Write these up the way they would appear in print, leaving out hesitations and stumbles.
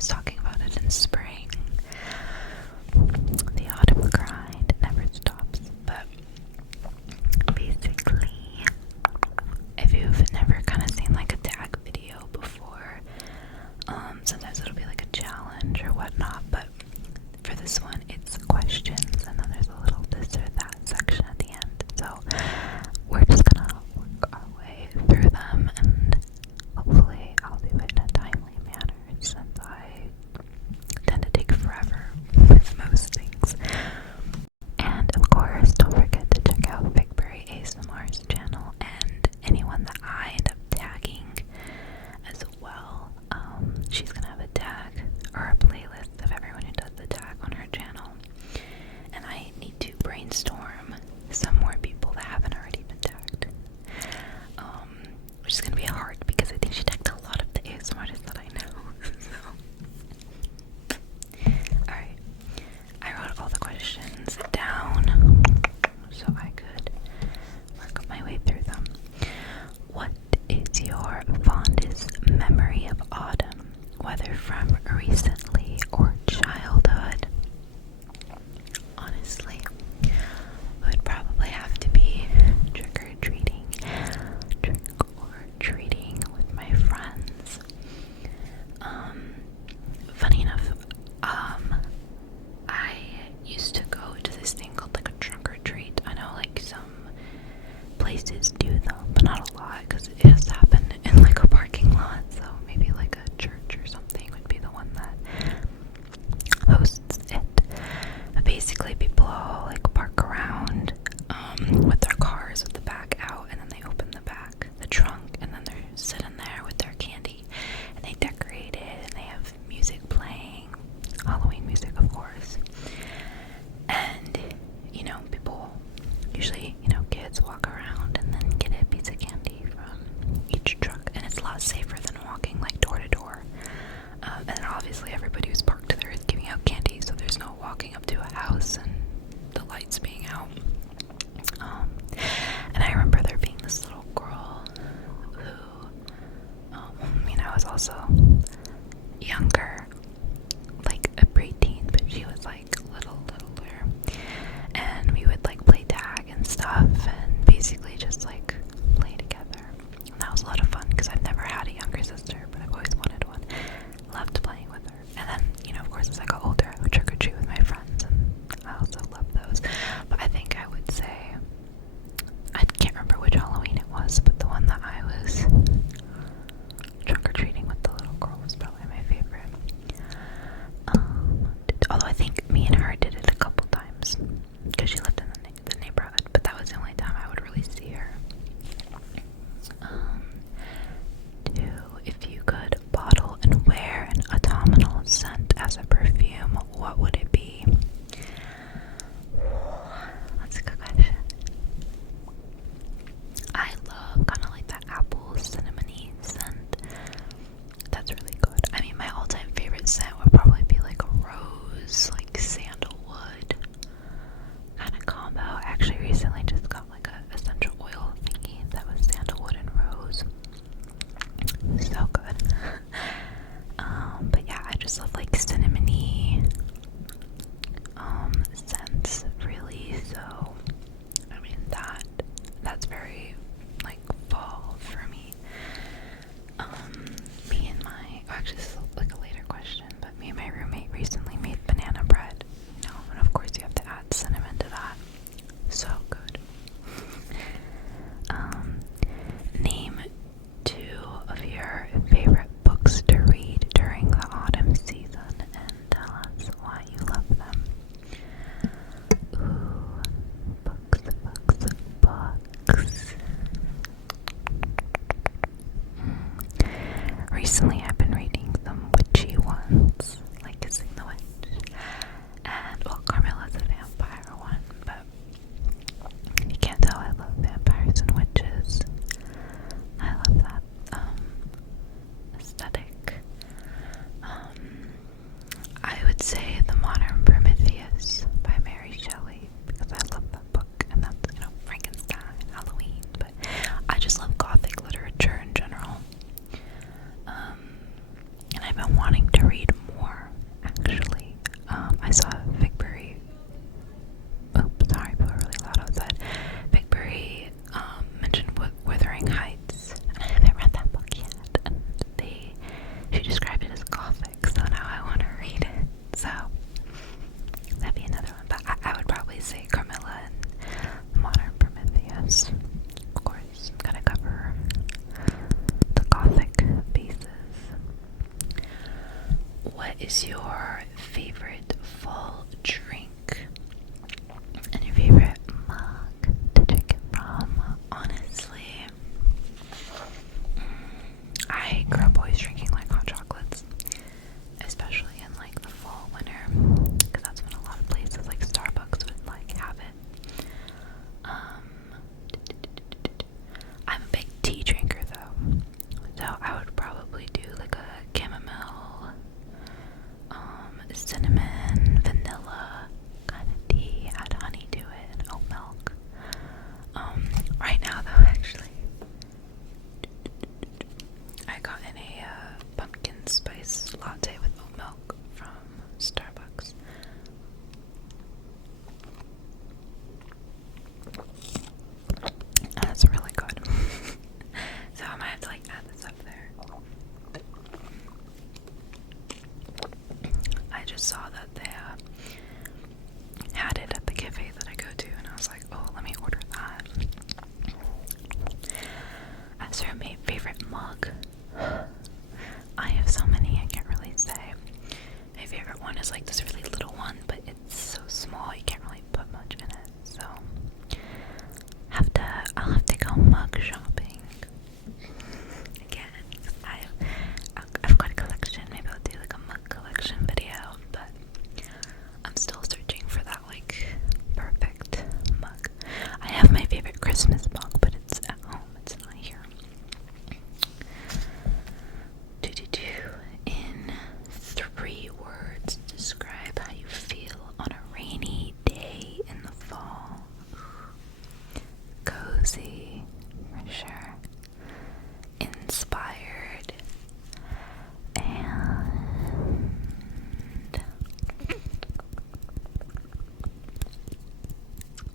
was talking about it in spring. The autumn grind never stops. But basically, if you've never kind of seen like a tag video before, sometimes it'll be like a challenge or whatnot, but for this one it's questions and then there's a little this or that section at the end. So we're just gonna work our way through them, and hopefully I'll do it in a timely manner since I tend to take forever with most things. And of course, don't forget to check out Vicberry ASMR's channel and anyone that I end up tagging as well. She's gonna have a tag or a playlist of everyone who does the tag on her channel. And I need to brainstorm some more people that haven't already been tagged. Which is gonna be hard because I think she tagged a lot of the ASMR artists that I know. Alright. I wrote all the questions down so I could work my way through them. What is your fondest memory of autumn, whether from recently or childhood? Honestly, it would probably have to be trick-or-treating with my friends. Funny enough, I used to go to this thing called like a trunk-or-treat. I know like some places do them, but not a lot because it has to happen in like a parking lot, so maybe like a church or something would be the one that hosts it. But basically people all like park around with their cars with the back out, and then they open the trunk, and then they're sitting there with their candy, and they decorate it, and they have music playing, Halloween music of course. And people usually, kids walk around and then get a piece of candy from each truck, and it's a lot safer than walking like door to door. And obviously everybody who's parked there is giving out candy, so there's no walking up to a house and the lights being out. And I remember there being this little girl who, I was also younger, like a preteen, but she was like littler, and we would like play tag and stuff, and basically just like play together. And that was a lot of fun because I've never had a younger sister, but I've always wanted one. Loved playing with her. And then, of course, as I got older, I would trick-or-treat with my friends, and I also love those. But I think I would say, I can't remember which Halloween it was, but the one that I was trick-or-treating with the little girl was probably my favorite. Although I think me and her did it a couple times because she lived in the neighborhood, but that was the only time I would really see her. 2. If you could bottle and wear an autumnal scent as a perfume, what would it be? That's a good question. I love kind of like that apple cinnamony scent. That's really good. I mean, my all-time favorite scent would probably be like a rose, like sandalwood kind of combo. I actually recently just got like a essential oil thingy that was sandalwood and rose. So good. But yeah, I just love like cinnamony scents, really. So I mean that's very like fall for me. Actually this is like a later question, but me and my roommate recently made banana bread, and of course you have to add cinnamon to that. So good. Name 2 of your favorite books to read during the autumn season and tell us why you love them. Ooh, books. Recently I've been reading some witchy ones, like Kissing the Witch, and Carmela's a vampire one, but you can't tell I love vampires and witches. I love that aesthetic. I would say The Modern Prometheus by Mary Shelley, because I love that book, and that's, Frankenstein, Halloween, but I just love gothic literature in general. And I've been wanting to read I saw Victory. Oops, sorry, people are really loud outside. Victory mentioned Wuthering Heights, and I haven't read that book yet. And she described it as gothic, so now I want to read it. So that'd be another one. But I would probably say Carmilla and Modern Prometheus. Of course, I'm gonna cover the gothic bases. What is your favorite fall drink? And your favorite mug to drink it from? Honestly, I grew up always drinking like hot chocolates, especially in like the fall, winter, because that's when a lot of places like Starbucks would like have it. I'm a big tea drinker though, so I would probably do like a chamomile, cinnamon, vanilla kind of tea, add honey to it, and oat milk. Right now though, actually, I got in a pumpkin spice latte with oat milk from Starbucks. And it's really good. So I might have to like add this up there. I just saw that they had it at the cafe that I go to, and I was like, oh, let me order that. As for my favorite mug, I have so many I can't really say. My favorite one is like this really little one, but it's so small you can't really put much in it. So I'll have to go mug shopping again. I've got a collection. Maybe I'll do like a mug collection video, but I'm still searching for that like perfect mug. I have my favorite Christmas mug, but it's at home. It's not here. In 3 words, describe how you feel on a rainy day in the fall. Cozy, for sure. Inspired. And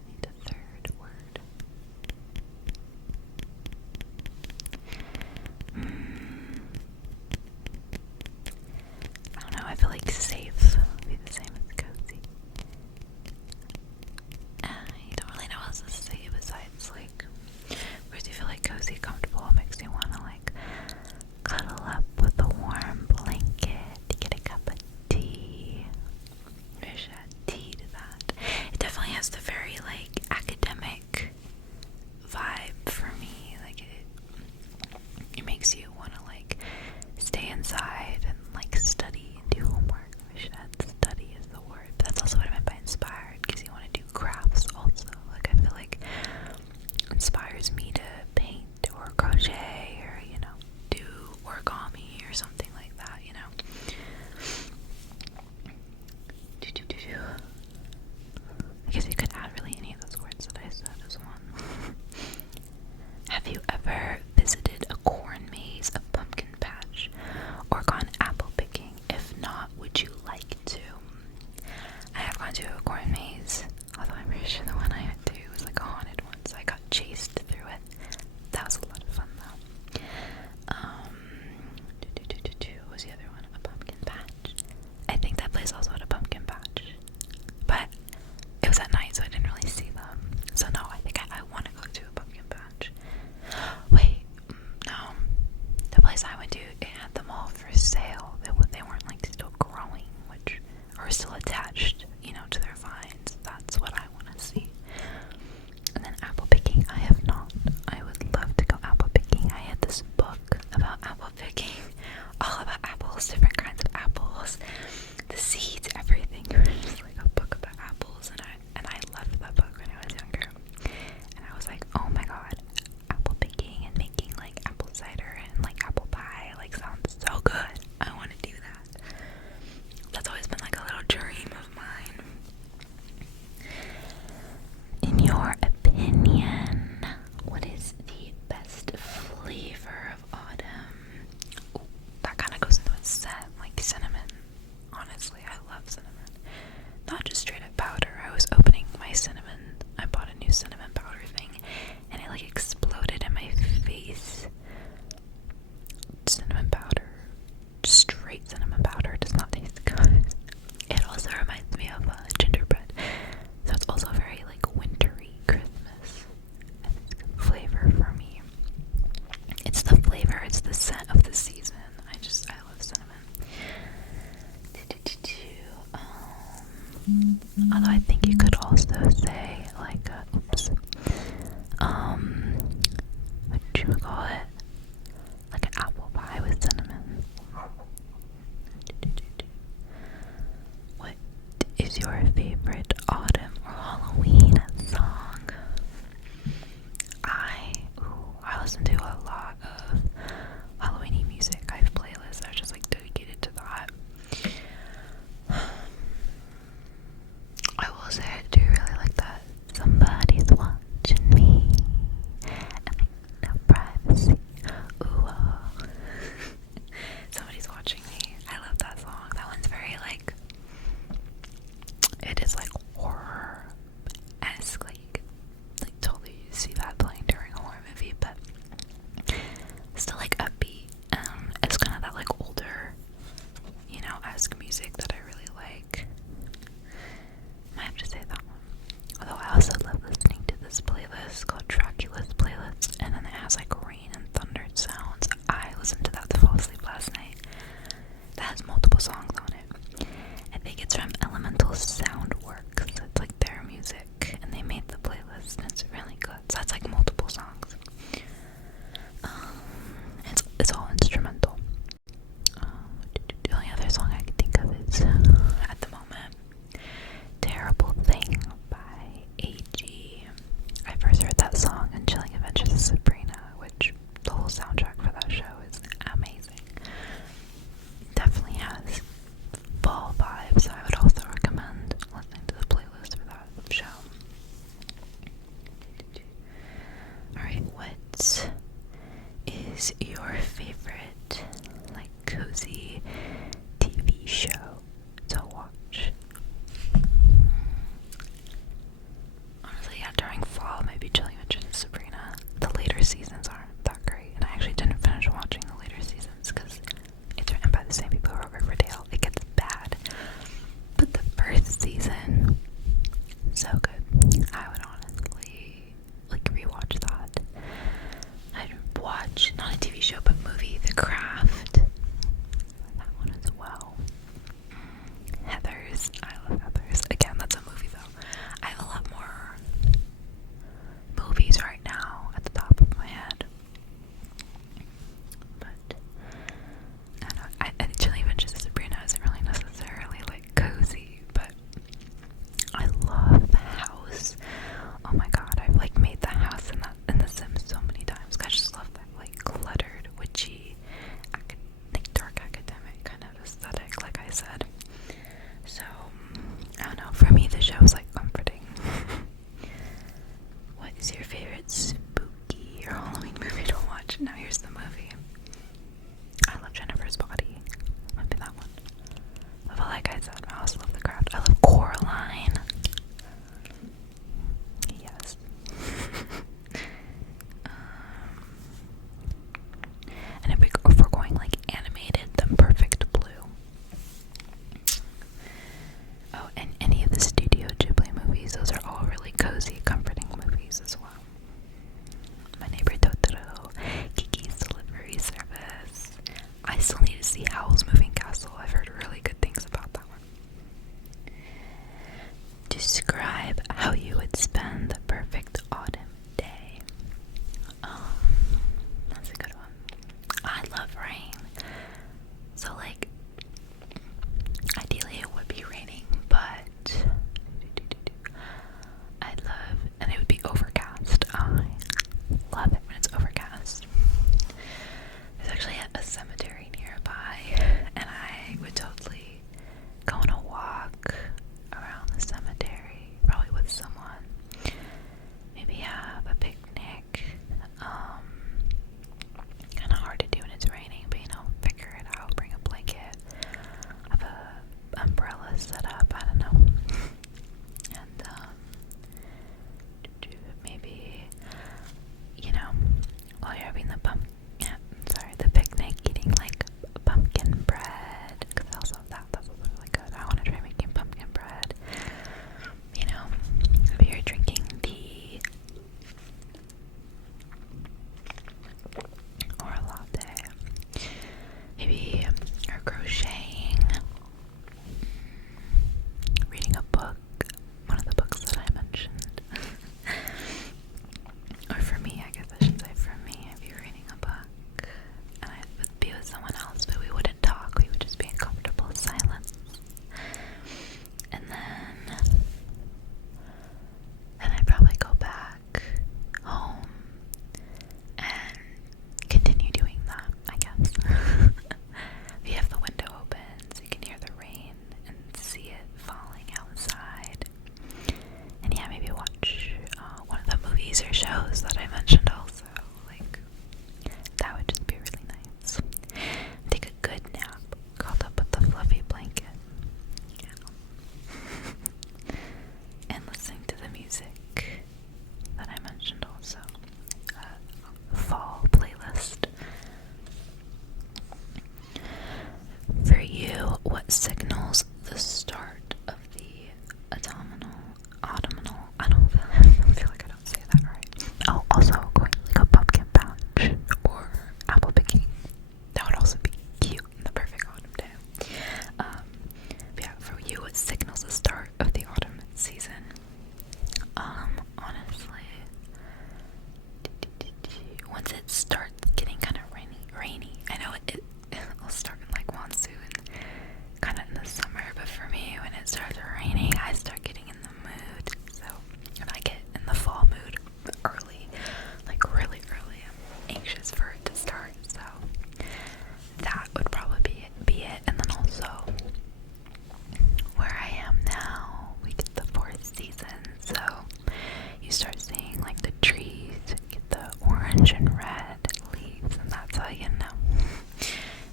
need a 3rd word. I don't know, I feel like safe would be the same as cozy. You don't really know what else to say besides like, where do you feel like cozy, comfortable, makes you want to like cuddle up with a warm blanket, get a cup of tea. Wish I had tea to that. It definitely has the very like academic vibe for me. Like it makes you want to like stay inside and like study and do homework. I wish that study is the word, but that's also what I meant by inspired, because you want to do crafts also. Like I feel like inspires me to paint or crochet or do origami or something like that, I guess you could add really any of those words that I said as one. Have you ever visited a corn maze, a pumpkin patch, or gone apple picking? If not, would you like to? I have gone to a corn maze, although I'm pretty sure the one I went to was like a haunted one, so I got chased through it. That was a lot of fun though. What was the other one? A pumpkin patch. I think that place also had a pumpkin patch, but it was at night, so I didn't really see them. So no, I think I want to go to a pumpkin patch. Wait, no. The place I went to, it had them all for sale. They weren't like still growing, or still attached, to their vines. That's what I want to see. And then apple picking, I have not. I would love to go apple picking. I had this book about apple picking, all about apples, different kinds of apples, the seeds, everything. It was just like a book about apples, and I loved that book when I was younger. And I was like, oh my god, apple picking and making like apple cider and like apple pie like sounds so good. I want to do that. That's always been like a little dream of mine. In your opinion, what is the best flavor of autumn? Ooh, that kind of goes into a set. Although I think you could also say like oops. What should we call it? Like an apple pie with cinnamon. What is your favorite autumn or Halloween song? I listen to a lot of Halloweeny music. I have playlists that are just like dedicated to that. I will say I do really like that. Somebody's watching me and no privacy. Ooh, somebody's watching me. I love that song. That one's very like, it is like horror-esque. Like totally see that playing during a horror movie, but still like upbeat. It's kind of that like older, esque music that I really like. Might have to say that one. Although I also love listening to this playlist called Dracula's Playlist, and then it has like rain and thunder sounds. I listened to that to fall asleep last night. That has multiple songs on it. I think it's from Elemental Soundworks. It's like their music, and they made the playlist, and it's really good. So that's like multiple songs. It's all instrumental. The only other song I can think of is, at the moment, Terrible Thing by A.G. I first heard that song in Chilling Adventures of Sabrina, which the whole soundtrack for that show is amazing. It definitely has fall vibes. I would also recommend listening to the playlist for that show. Alright, what is your favorite, like, cozy TV show to watch? Honestly, yeah, during fall, maybe Chilling Adventures of Sabrina. The later seasons aren't that great, and I actually didn't finish watching the later seasons because it's written by the same people who wrote Riverdale. It gets bad. But the first season, so good. I would honestly, like, rewatch that. I'd watch, not a TV show, but movie, The Craft. That one as well. Heathers. I love Heathers. Again, that's a movie though. I have a lot more movies right now at the top of my head. But I don't know. I Chilling Adventures of Sabrina isn't really necessarily like cozy, but I love the house. Oh my god, I've like made the house in the Sims so many times. I just love that like cluttered, witchy, like dark academic kind of aesthetic, like I said. So I don't know. For me, the show is like comforting. What is your favorite spooky or Halloween movie to watch? Now here's the movie. I love Jennifer's Body. Might be that one. But like I said, I also love The Craft. I love Coraline. Yes. And if we're going like animated, then Perfect Blue. Oh, and any of the Studio Ghibli what signals the start of the autumnal, I don't feel like I don't say that right. Oh, also going like a pumpkin patch or apple picking. That would also be cute in the perfect autumn day. Yeah, for you, what signals the start of the autumn season? Honestly, once it starts getting kind of rainy. I know it'll start in like monsoon, kind of in the summer, but for me, when it starts raining, I start getting in the mood. So, and I get in the fall mood early, like really early. I'm anxious for it to start. So that would probably be it. And then also, where I am now, we get the fourth season, so you start seeing like the trees get the orange and red leaves, and that's how you know.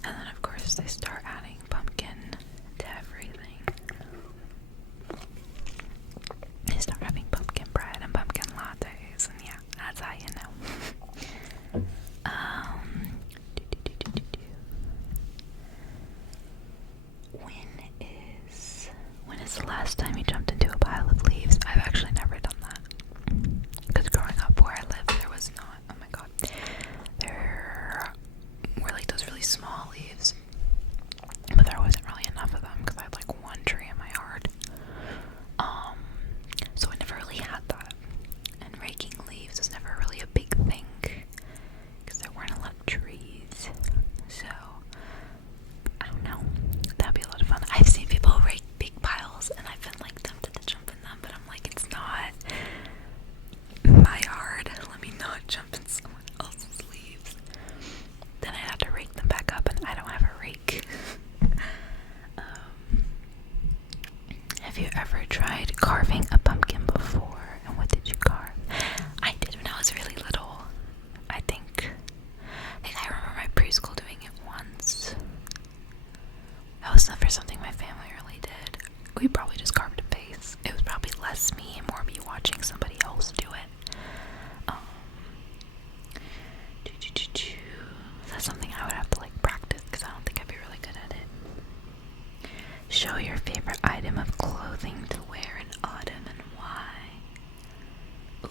And then of course they start adding pumpkin to everything. They start having pumpkin bread and pumpkin lattes, and yeah, that's how you know. When is the last time you jumped into a pile of leaves? I've actually never done that. Because growing up where I lived, there was not. Oh my god. There were like those really small leaves. But there wasn't really enough of them because I had like one tree in my yard. So I never really had that. And raking leaves was never really a big thing because there weren't a lot of trees. So I don't know. That'd be a lot of fun. I've seen people rake big piles and I've been like tempted to jump in them, but I'm like, it's not my yard. Let me not jump in someone else's leaves. Then I'd have to rake them back up, and I don't have a rake. Have you ever tried carving a pumpkin before? And what did you carve? I did when I was really little. I think I remember my preschool doing it once. That was never something my family really did. We probably just carved a face. It was probably less me and more me watching somebody else do it. That's something I would have to like practice because I don't think I'd be really good at it. Show your favorite item of clothing to wear in autumn and why. Ooh.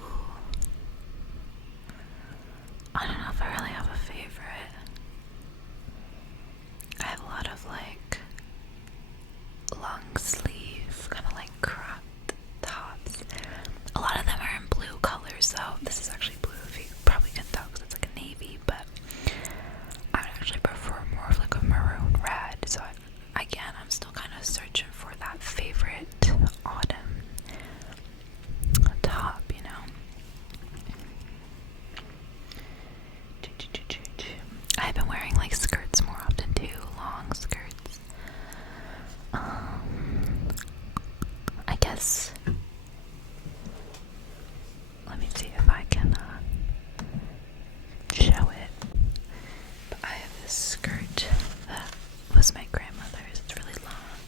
I don't know if I really have a favorite. I have a lot of like long sleeve, kind of like cropped tops. A lot of them are in blue colors though. This is actually blue if you probably can tell because it's like a navy, but I would actually prefer more of like a maroon red. So again, I'm still kind of searching for that favorite autumn top, you know. I've been wearing like skirts more often too, long skirts. I guess, let me see if I can show it. But I have this skirt that was my grandmother's. It's really long,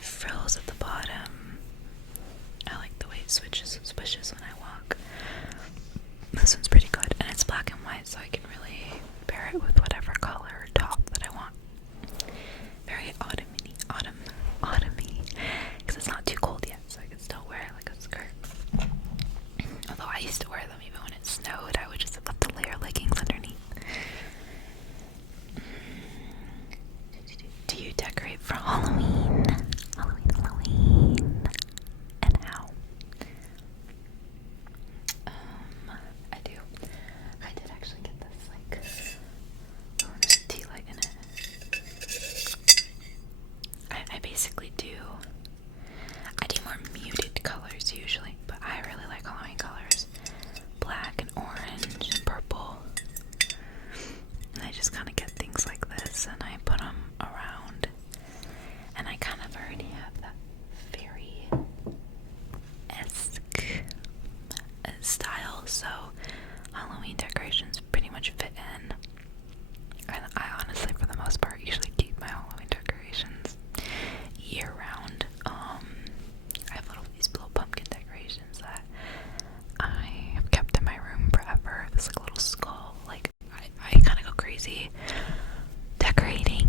frills at the bottom. I like the way it swishes when I walk. This one's pretty good, and it's black and white, so I can really pair it with whatever color top that I want. Very autumny, because it's not too cold yet, so I can still wear it like a skirt. Although I used to wear them even when it snowed, I would just have to layer leggings underneath. Do you decorate for Halloween? Halloween. And how? I do. I did actually get this, like, tea light in it. I basically do. I do more muted colors usually, but I really like Halloween colors. Black and orange and purple. And I just kind of get things like this and I put them around. And I kind of already have that fairy-esque style, so Halloween decorations pretty much fit in. And I honestly, for the most part, usually keep my Halloween decorations year round. I have these little pumpkin decorations that I have kept in my room forever. This like little skull. Like I kind of go crazy decorating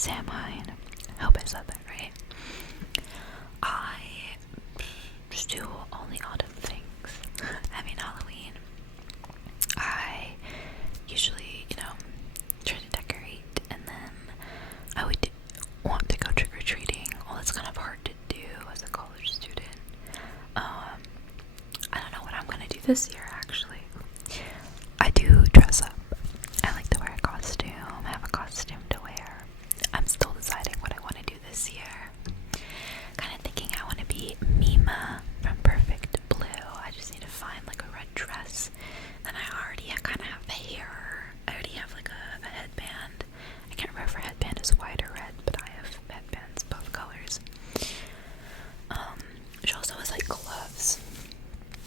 Samhain. I hope I said that right. I just do all the autumn things. I mean, Halloween. I usually, try to decorate, and then I would want to go trick-or-treating. Well, it's kind of hard to do as a college student. I don't know what I'm gonna do this year, actually. I do dress up. I like to wear a costume. I have a costume to wear. I'm still deciding what I want to do this year. Kind of thinking I want to be Mima from Perfect Blue. I just need to find like a red dress. Then I already kind of have the hair. I already have like a headband. I can't remember if her headband is white or red, but I have headbands both colors. She also has like gloves.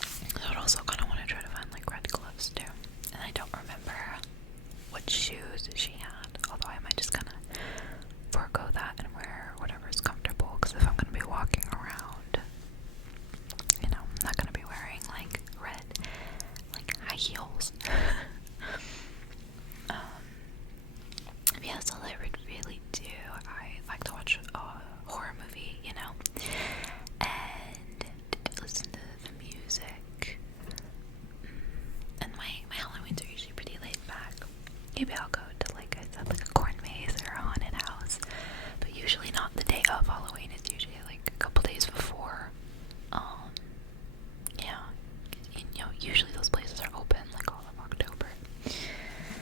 So I'd also kind of want to try to find like red gloves too. And I don't remember what shoes she had, although I might just kind of forego that and wear whatever is comfortable, because if I'm going to be walking around, I'm not going to be wearing like red, like high heels. Yeah, that's all I would really do. I like to watch a horror movie, and listen to the music. And my Halloweens are usually pretty laid back. Maybe I'll go to, like I said, like a corn maze or a haunted house, but usually not the day of Halloween. It's usually like a couple days before. Yeah, usually those places are open like all of October,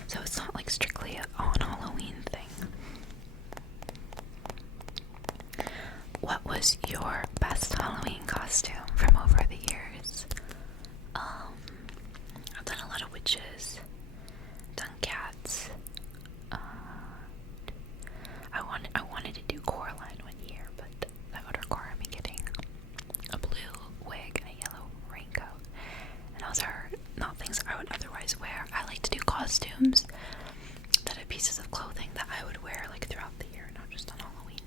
so it's not like strictly on Halloween thing. What was your best Halloween costume from over the years? I've done a lot of witches, done cats. I wanted to do Coraline one year, but that would require me getting a blue wig and a yellow raincoat, and those are not things I would otherwise wear. I like to do costumes that are pieces of clothing that I would wear like throughout the year, not just on Halloween.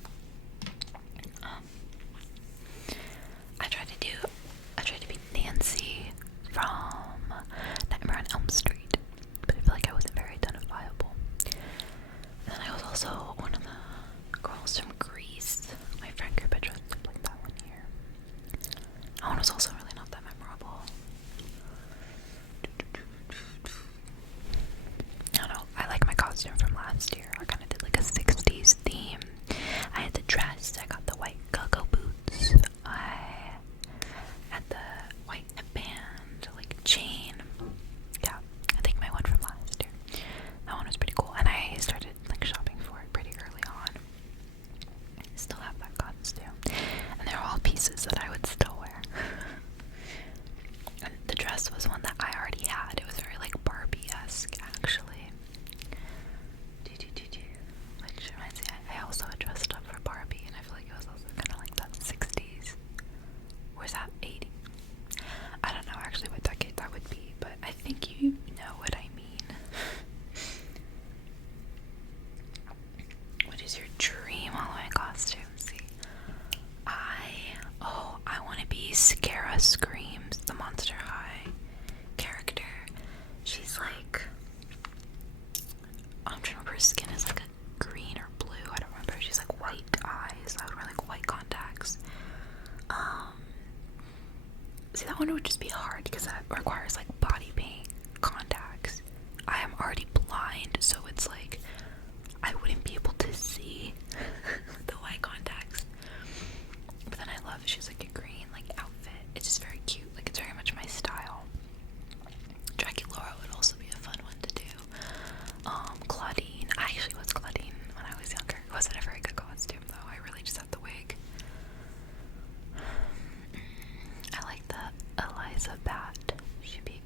I tried to be Nancy from Nightmare on Elm Street, but I feel like I wasn't very identifiable. And then I was also one of the girls from Grease. My friend group had dressed up like that one year. That one was also really not that memorable. I don't know, I like my costume from last year. I kind of did like a 60s theme. I had the dress, I got the white go-go boots, I had the white band, like chain. Yeah, I think my one from last year. That one was pretty cool, and I started like shopping for it pretty early on. I still have that costume, and they're all pieces that I would still wear. And the dress was one that I already had. It was very like Barbie-esque, actually. Which reminds me, I also had dressed up for Barbie, and I feel like it was also kind of like that 60s. Or is that 80? I don't know actually what decade that would be, but I think you know what I mean. What is your dream Halloween costume? See, I want to be Scara Screams, the Monster High character. She's like, I'm trying to remember, her skin is like a green or blue, I don't remember. She's like white eyes. I would wear like white contacts. See, that one would just be hard because that requires like body paint, contacts. I am already blind, so it's like I wouldn't be able to see the white contacts. But then I love she's like a green like outfit. It's just very cute. Like it's very much my style. Draculaura would also be a fun one to do. Claudine. I actually was Claudine when I was younger. It wasn't a very good costume though. I really just had the wig. I like the Eliza Bat. She'd be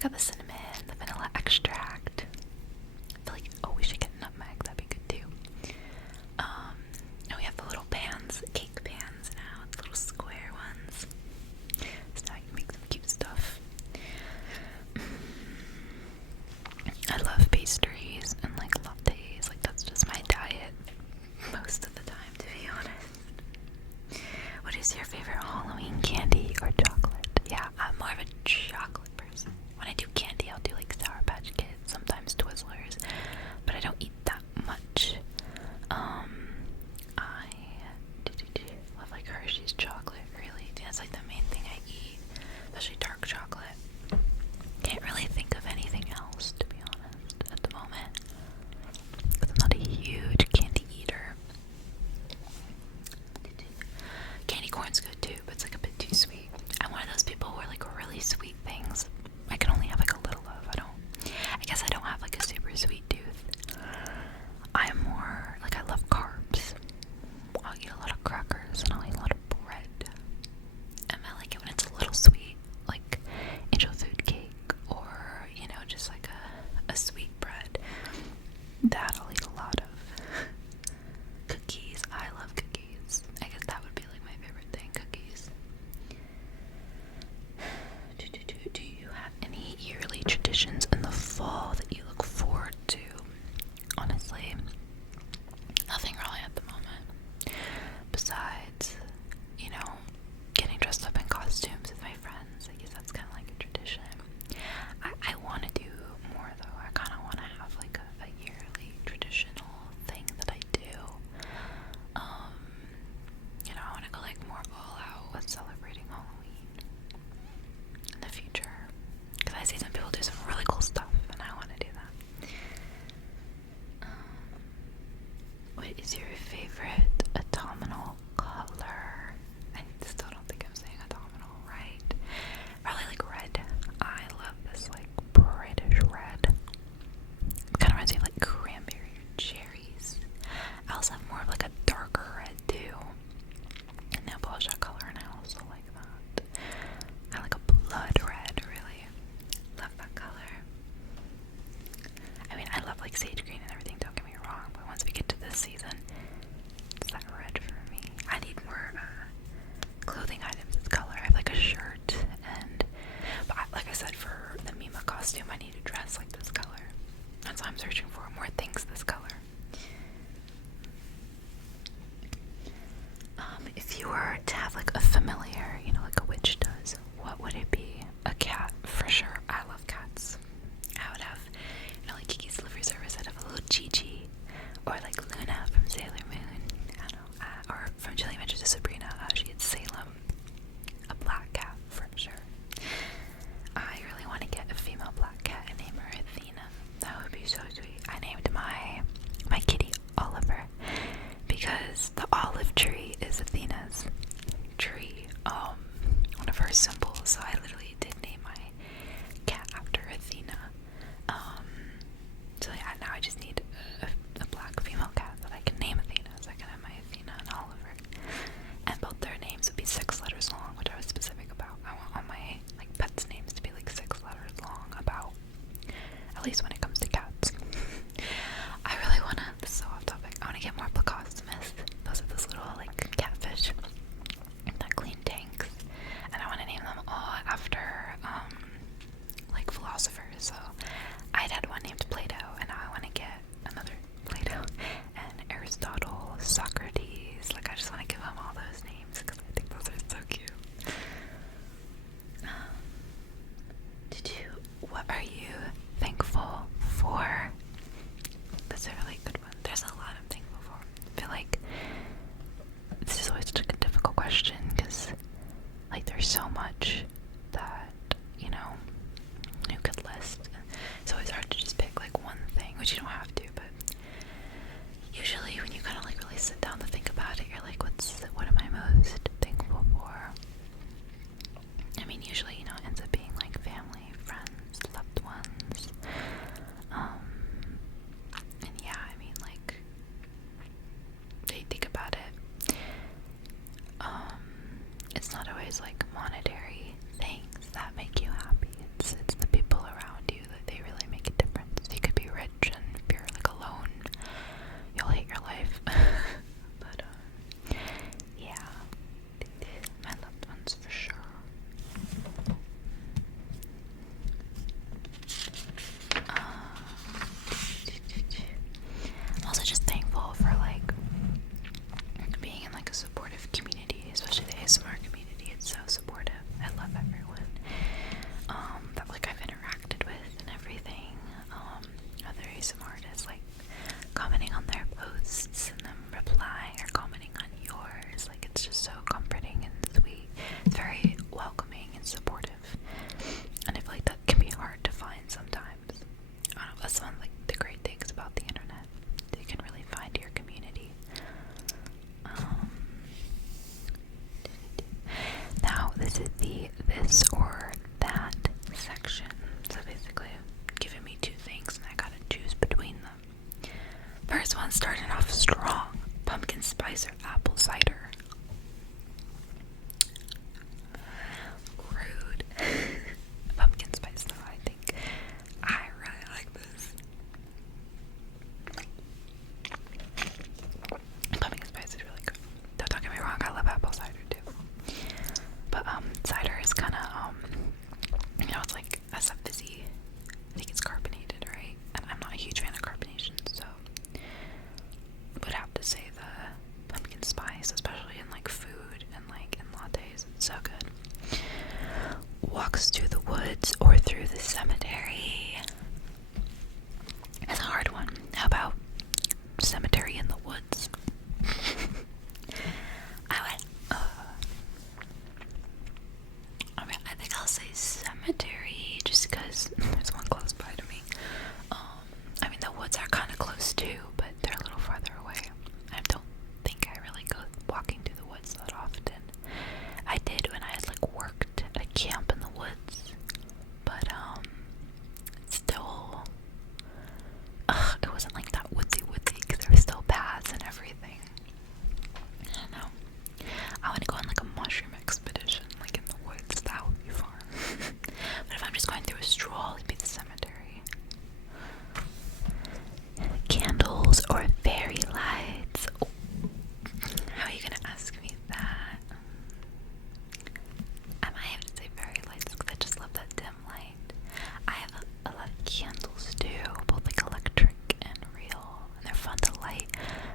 got the cinnamon, the vanilla extract. I feel like, oh, we should get nutmeg. That'd be good too. And we have the little pans, cake pans now, the little square ones. So now you can make some cute stuff. I love pastries and like lattes. Like that's just my diet most of the time, to be honest. What is your favorite Halloween candy or chocolate? Yeah, I'm more of a chocolate person. When I do candy, I'll do like Sour Patch Kids, sometimes Twizzlers, but I don't eat that much. I love like Hershey's chocolate, really. That's like the main thing I eat, especially dark chocolate. Can't really think of anything else, to be honest, at the moment, because I'm not a huge candy eater. Candy corn's good too, but it's like a bit too sweet. I'm one of those people who are like really sweet things I can only have like a little of. I guess I don't have like a super sweet tooth. I'm more like, I love carbs. I'll eat a lot of crackers and I'll eat a lot of bread. And I like it when it's a little sweet, like angel food cake, or you know, just like a sweet bread. That I'll eat a lot of. Cookies, I love cookies. I guess that would be like my favorite thing, cookies. Do you have any yearly traditions in the fall that you look forward to? Honestly, nothing really at the moment. Besides, you know, getting dressed up in costumes with my friends. I guess that's kind of like a tradition. I want to do more though. I kind of want to have like a yearly traditional thing that I do. You know, I want to go like more all out with celebrating Halloween in the future. Because I see some people do some really cool stuff and I want to do that. What is your favorite autumnal color? I still don't think I'm saying autumnal right. Probably like red. I love this like brightish red. It kind of reminds me of like cranberry or cherries. I also have more of like a darker red too. And nail polish that color, and I also like that. I like a blood red, really. Love that color. I mean, I love like sage green and everything, don't get me wrong, but once we get to this season, it's that red for me. I need more clothing items this color. I have like a shirt, but like I said, for the Mima costume, I need a dress like this color. That's why I'm searching for more things this color. If you were to have like a familiar, you know, like a witch does, what would it be? A cat, for sure. I love cats. I would have, you know, like Kiki's Delivery Service, I'd have a little Gigi, or like Luna from Sailor Moon, I don't know, or from Chilling Adventures of Sabrina, she had Salem, a black cat, for sure. I really want to get a female black cat and name her Athena. That would be so sweet. I named my kitty Oliver because the olive tree is Athena's tree, one of her symbols. So I literally did name my cat after Athena. So yeah, now I just need a black female cat that I can name Athena, so I can have my Athena and Oliver. And both their names would be 6 letters long, which I was specific about. I want all my like pets' names to be like 6 letters long, about, at least when it comes to cats. I really wanna, this is so off topic, I wanna get more Placostomus. Those are those little like catfish that clean tanks. And I wanna name them all after like philosophers. So I'd had one named Plato, and now I wanna get another Plato, and Aristotle, Socrates. Like I just wanna give them all those names because I think those are so cute. What are you thankful camp in the woods, but still, it wasn't like that woodsy because there was still paths and everything. I don't know. I want to go on like a mushroom expedition, like in the woods. That would be fun. But if I'm just going through a stroll, it'd be the cemetery. Candles or fairy lights? Oh, how are you gonna ask me that? I might have to say fairy lights because I just love that dim light. I have a lot of candles too, both like electric and real, and they're fun to light,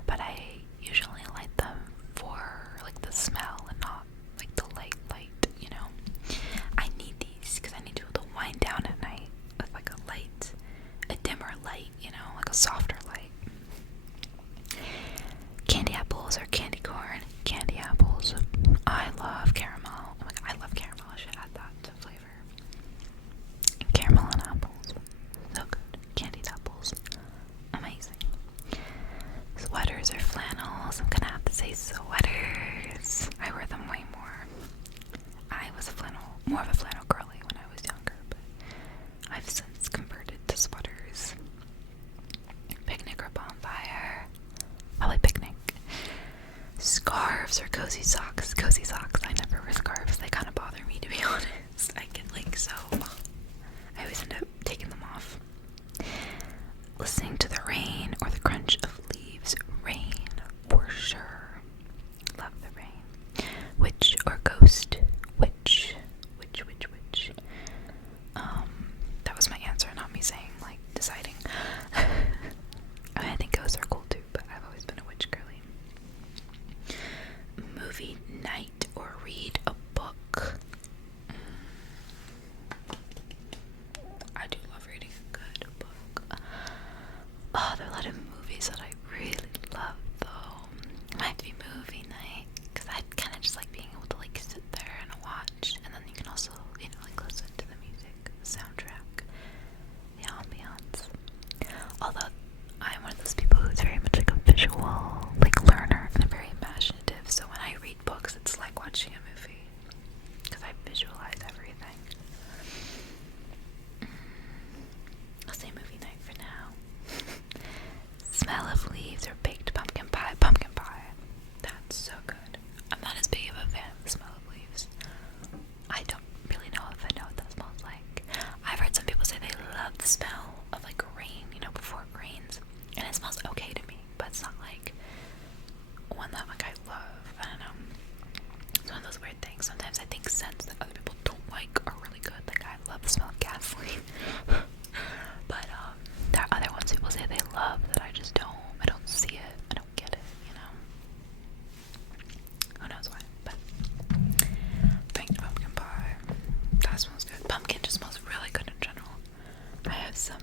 but I usually light them for like the smell and not like the light, you know? I need these because I need to be able to wind down at night with like a light, a dimmer light, you know, like a softer light. Candy apples or candy corn? Candy apples. I love caramel. Oh my god, I love caramel. I should add that to flavor. Caramel and apples. So good. Candied apples. Amazing. Sweaters or flannels? I'm gonna have to say sweaters. I wear them way more. I was more of a flannel girly when I was younger, but I've since converted to sweaters. Picnic or bonfire? Probably picnic. Scarves or cozy socks? Cozy socks. I never wear scarves. They kind of bother me, to be honest. I get like so. I always end up taking them off. Listening to the rain or the crunch of leaves? Rain, for sure. Love the rain. Witch or ghost? Witch. That was my answer, not me saying, like, deciding. I mean, I think ghosts are cool too, but I've always been a witch girly. Movie night or read a book? I do love reading a good book. Oh, there are a lot of movies that I really love, though. It might have to be movie night, because I kind of just like being able to, like, sit there and watch, and then you can also, you know, like, listen to the music, the soundtrack, the ambiance. Although, I'm one of those people who's very much like a visual, like, learner, and I'm very imaginative, so when I read books, it's like watching a movie, because I visualize everything. I'll say movie night for now. Smell of leaves or baked pumpkin pie? Pumpkin pie. That's so good. I'm not as big of a fan of the smell of leaves. I don't really know if I know what that smells like. I've heard some people say they love the smell of like rain, you know, before it rains. And it smells okay to me, but it's not like one that like I love. I don't know. It's one of those weird things. Sometimes I think scents that other people don't like are really good. Like I love the smell of gasoline. But there are other ones people say they love that I just don't. I don't see it. I don't get it, you know. Who knows why, but baked pumpkin pie. That smells good. Pumpkin just smells really good in general. I have some